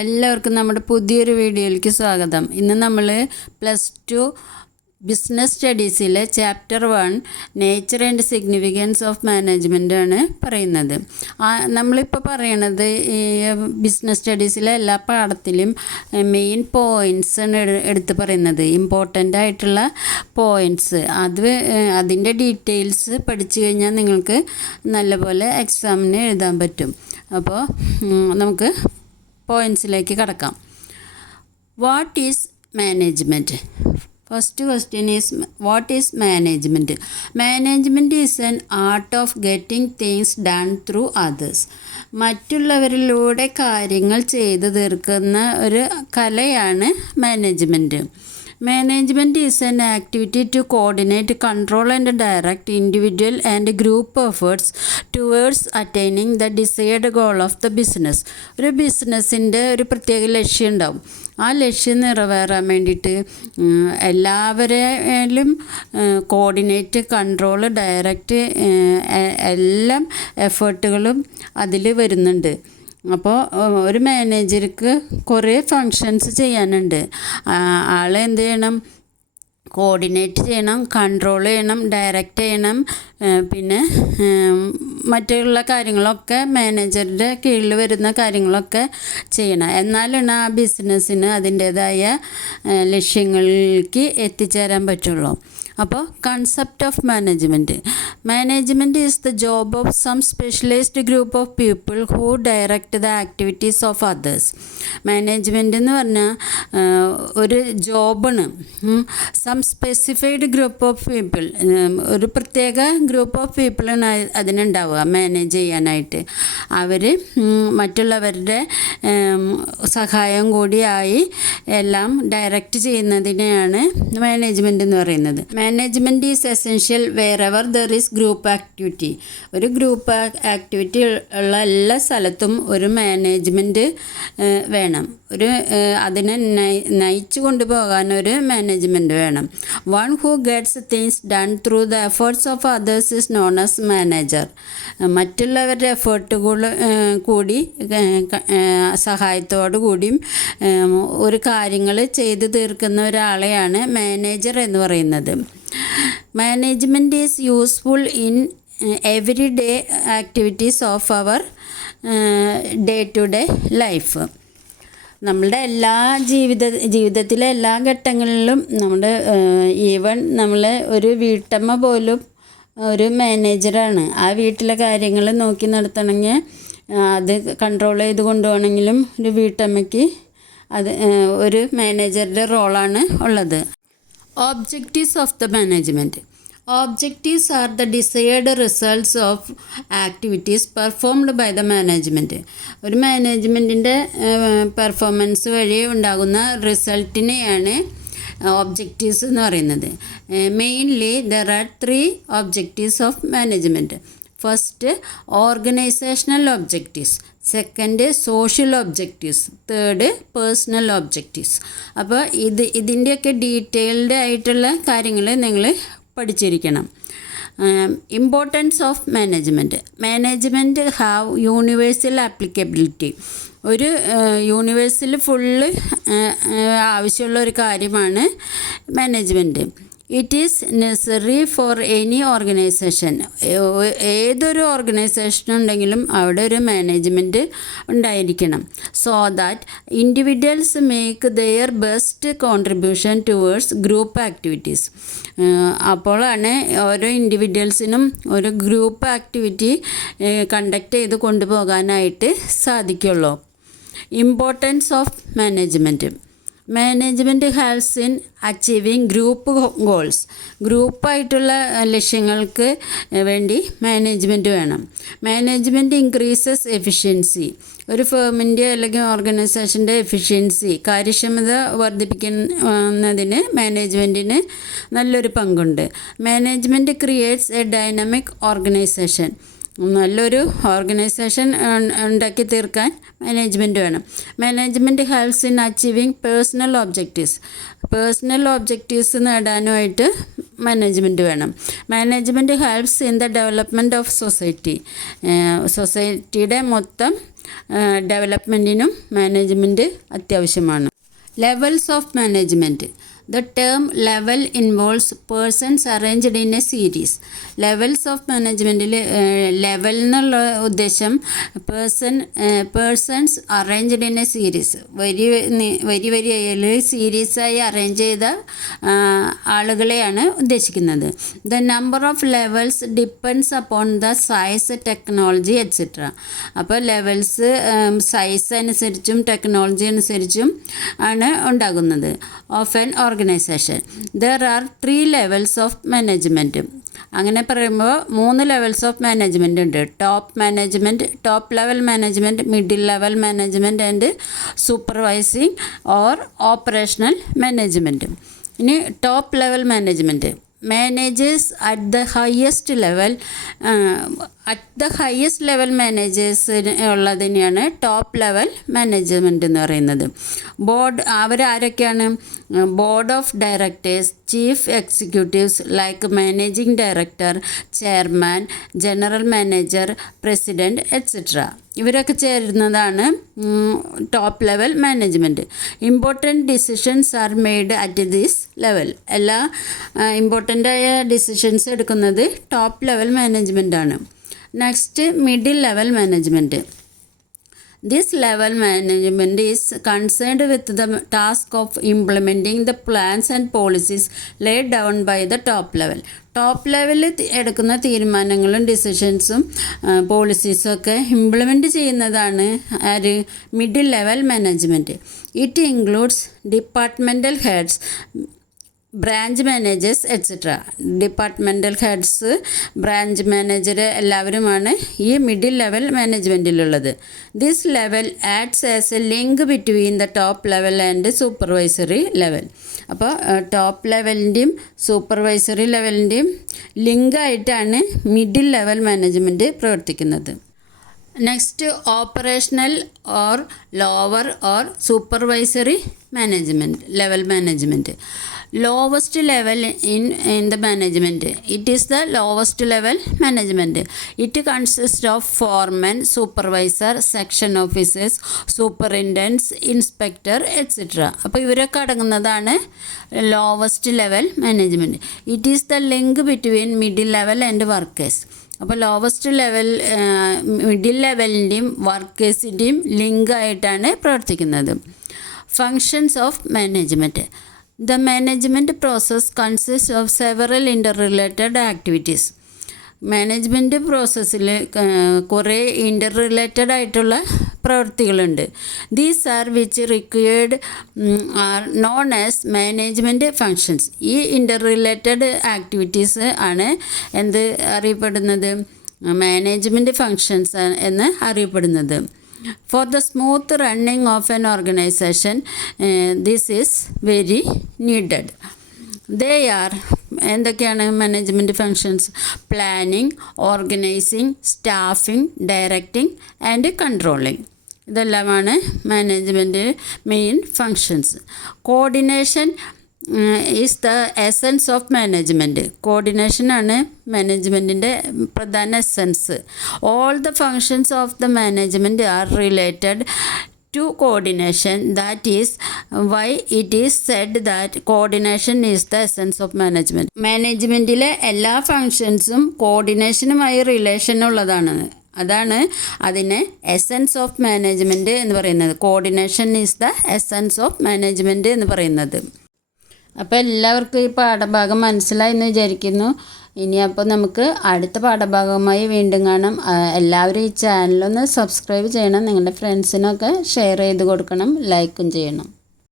എല്ലാവർക്കും നമ്മുടെ പുതിയൊരു വീഡിയോയിലേക്ക് സ്വാഗതം. ഇന്ന് നമ്മൾ +2 ബിസിനസ് സ്റ്റഡീസിലെ chapter 1 nature and significance of management ആണ് പറയുന്നത്. നമ്മളിപ്പോൾ പറയണത് ഈ ബിസിനസ് സ്റ്റഡീസിലെ എല്ലാ പാഠത്തിലും മെയിൻ പോയിൻറ്റ്സ് ആണ് എടുത്ത് പറയുന്നത്, ഇമ്പോർട്ടൻ്റ് ആയിട്ടുള്ള പോയിൻറ്റ്സ്. അതിൻ്റെ ഡീറ്റെയിൽസ് പഠിച്ചു കഴിഞ്ഞാൽ നിങ്ങൾക്ക് നല്ലപോലെ എക്സാമിന് എഴുതാൻ പറ്റും. അപ്പോൾ നമുക്ക് പോയിൻറ്റ്സിലേക്ക് കടക്കാം. What is management? First question is what is management? Management is an art of getting things done through others. മറ്റുള്ളവരിലൂടെ കാര്യങ്ങൾ ചെയ്തു തീർക്കുന്ന ഒരു കലയാണ് management. Management is an activity to coordinate, control and direct individual and group efforts towards attaining the desired goal of the business. ഒരു ബിസിനസ്സിൻ്റെ ഒരു പ്രത്യേക ലക്ഷ്യം ഉണ്ടാവും. ആ ലക്ഷ്യം നിറവേറാൻ വേണ്ടിയിട്ട് എല്ലാവരെയും കോർഡിനേറ്റ്, കൺട്രോൾ, ഡയറക്റ്റ് എല്ലാം എഫേർട്ടുകളും അതിൽ വരുന്നുണ്ട്. അപ്പോൾ ഒരു മാനേജർക്ക് കുറേ ഫങ്ഷൻസ് ചെയ്യാനുണ്ട്. ആൾ എന്ത് ചെയ്യണം? കോർഡിനേറ്റ് ചെയ്യണം, കൺട്രോൾ ചെയ്യണം, ഡയറക്റ്റ് ചെയ്യണം, പിന്നെ മറ്റുള്ള കാര്യങ്ങളൊക്കെ മാനേജറുടെ കീഴിൽ വരുന്ന കാര്യങ്ങളൊക്കെ ചെയ്യണം. എന്നാലാണ് ആ ബിസിനസ്സിന് അതിൻ്റേതായ ലക്ഷ്യങ്ങളിലേക്ക് എത്തിച്ചേരാൻ പറ്റുള്ളൂ. അപ്പോൾ concept of management is the job of some specialised group of people who direct the activities of others. Management എന്ന് പറഞ്ഞാൽ ഒരു ജോബാണ്. Some specified group of people, ഒരു പ്രത്യേക ഗ്രൂപ്പ് ഓഫ് പീപ്പിളാണ് അതിനുണ്ടാവുക മാനേജ് ചെയ്യാനായിട്ട്. അവർ മറ്റുള്ളവരുടെ സഹായം കൂടിയായി എല്ലാം ഡയറക്റ്റ് ചെയ്യുന്നതിനെയാണ് മാനേജ്മെൻറ്റ് എന്ന് പറയുന്നത്. Management is essential wherever there is group activity. ഒരു ഗ്രൂപ്പ് ആക്ടിവിറ്റി ഉള്ള എല്ലാ സ്ഥലത്തും ഒരു മാനേജ്മെൻറ്റ് വേണം. അതിനെ നയിച്ചു കൊണ്ടുപോകാൻ ഒരു മാനേജ്മെൻറ്റ് വേണം. One who gets things done through the efforts of others is known as manager. മറ്റുള്ളവരുടെ എഫേർട്ടുകൾ കൂടി സഹായത്തോടു കൂടിയും ഒരു കാര്യങ്ങൾ ചെയ്തു തീർക്കുന്ന ഒരാളെയാണ് മാനേജർ എന്ന് പറയുന്നത്. Management is useful in every day activities of our day to day life. നമ്മളുടെ എല്ലാ ജീവിതത്തിലെ എല്ലാ ഘട്ടങ്ങളിലും ഈവൻ നമ്മൾ ഒരു വീട്ടമ്മ പോലും ഒരു മാനേജറാണ്. ആ വീട്ടിലെ കാര്യങ്ങൾ നോക്കി നടത്തണമെങ്കിൽ, അത് കൺട്രോൾ ചെയ്ത് കൊണ്ടുപോകണമെങ്കിലും ഒരു വീട്ടമ്മയ്ക്ക് ഒരു മാനേജറുടെ റോളാണ് ഉള്ളത്. Objectives of the management. Objectives are the desired results of activities performed by the management. ഒരു മാനേജ്മെൻറ്റിൻ്റെ പെർഫോമൻസ് വഴി ഉണ്ടാകുന്ന റിസൾട്ടിനെയാണ് ഒബ്ജക്റ്റീവ്സ് എന്ന് പറയുന്നത്. Mainly there are 3 objectives of management. First, organisational objectives. Second, social objectives. Third, personal objectives. അപ്പോൾ ഇതിൻ്റെയൊക്കെ detailed ആയിട്ടുള്ള കാര്യങ്ങൾ നിങ്ങൾ പഠിച്ചിരിക്കണം. Importance of management have universal applicability. ഒരു യൂണിവേഴ്സിൽ ഫുള്ള് ആവശ്യമുള്ള ഒരു കാര്യമാണ് management. It is നെസറി for any organisation. ഏതൊരു ഓർഗനൈസേഷൻ ഉണ്ടെങ്കിലും അവിടെ ഒരു മാനേജ്മെൻറ്റ് ഉണ്ടായിരിക്കണം. So that individuals make their best contribution towards group activities. അപ്പോഴാണ് ഓരോ ഇൻഡിവിജ്വൽസിനും ഒരു ഗ്രൂപ്പ് ആക്ടിവിറ്റി കണ്ടക്ട് ചെയ്ത് കൊണ്ടുപോകാനായിട്ട് സാധിക്കുള്ളൂ. Importance of management helps in achieving group goals. ഗ്രൂപ്പായിട്ടുള്ള ലക്ഷ്യങ്ങൾക്ക് വേണ്ടി മാനേജ്മെൻറ്റ് വേണം. Management increases efficiency. ഒരു ഫേമിൻ്റെ അല്ലെങ്കിൽ ഓർഗനൈസേഷൻ്റെ എഫിഷ്യൻസി, കാര്യക്ഷമത വർദ്ധിപ്പിക്കുന്നതിന് മാനേജ്മെൻറ്റിന് നല്ലൊരു പങ്കുണ്ട്. Management creates a dynamic organisation. നല്ലൊരു ഓർഗനൈസേഷൻ ഉണ്ടാക്കി തീർക്കാൻ മാനേജ്മെൻറ്റ് വേണം. Management helps in achieving personal objectives നേടാനുമായിട്ട് മാനേജ്മെൻറ്റ് വേണം. Management helps in the development of സൊസൈറ്റിയുടെ മൊത്തം ഡെവലപ്മെൻറ്റിനും മാനേജ്മെൻറ്റ് അത്യാവശ്യമാണ്. Levels of management. The term level involves persons arranged in a series. Levels of മാനേജ്മെൻറ്റിൽ ലെവൽ എന്നുള്ള ഉദ്ദേശം persons arranged in a series, വരിയായി സീരീസായി അറേഞ്ച് ചെയ്ത ആളുകളെയാണ് ഉദ്ദേശിക്കുന്നത്. The number of levels depends upon the size, technology etcetera. അപ്പോൾ levels size അനുസരിച്ചും ടെക്നോളജി അനുസരിച്ചും ആണ് ഉണ്ടാകുന്നത്. Of an organisation there are 3 levels of management. അങ്ങനെ പറയുമ്പോൾ 3 ലെവൽസ് ഓഫ് മാനേജ്മെൻറ്റ് ഉണ്ട്. Top management, top level management, middle level management and supervising or operational management. ഇനി top level management managers at the highest level മാനേജേഴ്സിന് ഉള്ളതിനെയാണ് top level management എന്ന് പറയുന്നത്. അവരാരൊക്കെയാണ്? Board of directors, chief executives like managing director, chairman, general manager, president et cetera. ഇവരൊക്കെ ചേരുന്നതാണ് top level management. Important decisions are made at this level. എല്ലാ ഇമ്പോർട്ടൻ്റായ decisions എടുക്കുന്നത് ടോപ്പ് ലെവൽ മാനേജ്മെൻറ്റാണ്. Next middle level management. This level management is concerned with the task of implementing the plans and policies laid down by the top level. Top ലെവലിൽ എടുക്കുന്ന തീരുമാനങ്ങളും ഡിസിഷൻസും പോളിസീസും ഒക്കെ ഇംപ്ലിമെൻറ്റ് ചെയ്യുന്നതാണ് middle level management. It includes departmental heads, branch managers etcetera. Departmental heads, branch manager എല്ലാവരുമാണ് ഈ middle level മാനേജ്മെൻറ്റിലുള്ളത്. This level acts as a link between the top level and supervisory level. അപ്പോൾ ടോപ്പ് ലെവലിൻ്റെയും supervisory ലെവലിൻ്റെയും ലിങ്കായിട്ടാണ് middle level management പ്രവർത്തിക്കുന്നത്. Next operational or lower or supervisory management level management. Lowest level in the management. It is the lowest level management. It consists of foreman, supervisor, section officers, superintendents, inspector, etc. അപ്പോൾ ഇവരൊക്കെ അടങ്ങുന്നതാണ് lowest level management. It is the link between middle level and workers. അപ്പോൾ lowest level middle ലെവലിൻ്റെയും വർക്കേഴ്സിൻ്റെയും ലിങ്കായിട്ടാണ് പ്രവർത്തിക്കുന്നത്. Functions of management. The management process consists of several interrelated activities. Management പ്രോസസ്സിൽ കുറേ ഇൻ്റർറിലേറ്റഡ് ആയിട്ടുള്ള പ്രവൃത്തികളുണ്ട്. These are which required are known as management functions. ഈ ഇൻ്റർറിലേറ്റഡ് ആക്ടിവിറ്റീസ് ആണ് എന്ത് അറിയപ്പെടുന്നത്? മാനേജ്മെൻറ്റ് ഫങ്ഷൻസ് എന്ന് അറിയപ്പെടുന്നത്. For the smooth running of an organization, this is very needed. They are എന്തൊക്കെയാണ് management functions? Planning, organising, staffing, directing and controlling. ഇതെല്ലാമാണ് management main functions. Coordination is the essence of management. കോർഡിനേഷനാണ് മാനേജ്മെൻറ്റിൻ്റെ പ്രധാന essence. All the functions of the management are related to coordination. That is why it is said that coordination is the essence of management. മാനേജ്മെൻറ്റിലെ എല്ലാ ഫങ്ഷൻസും കോർഡിനേഷനുമായി relation ഉള്ളതാണ്. അതാണ് അതിനെ essence of management എന്ന് പറയുന്നത്. Coordination is the essence of management എന്ന് പറയുന്നത്. അപ്പോൾ എല്ലാവർക്കും ഈ പാഠഭാഗം മനസ്സിലായി എന്ന് വിചാരിക്കുന്നു. ഇനി അപ്പോൾ നമുക്ക് അടുത്ത പാഠഭാഗവുമായി വീണ്ടും കാണാം. എല്ലാവരും ഈ ചാനലൊന്ന് സബ്സ്ക്രൈബ് ചെയ്യണം. നിങ്ങളുടെ ഫ്രണ്ട്സിനൊക്കെ ഷെയർ ചെയ്ത് കൊടുക്കണം, ലൈക്കും ചെയ്യണം.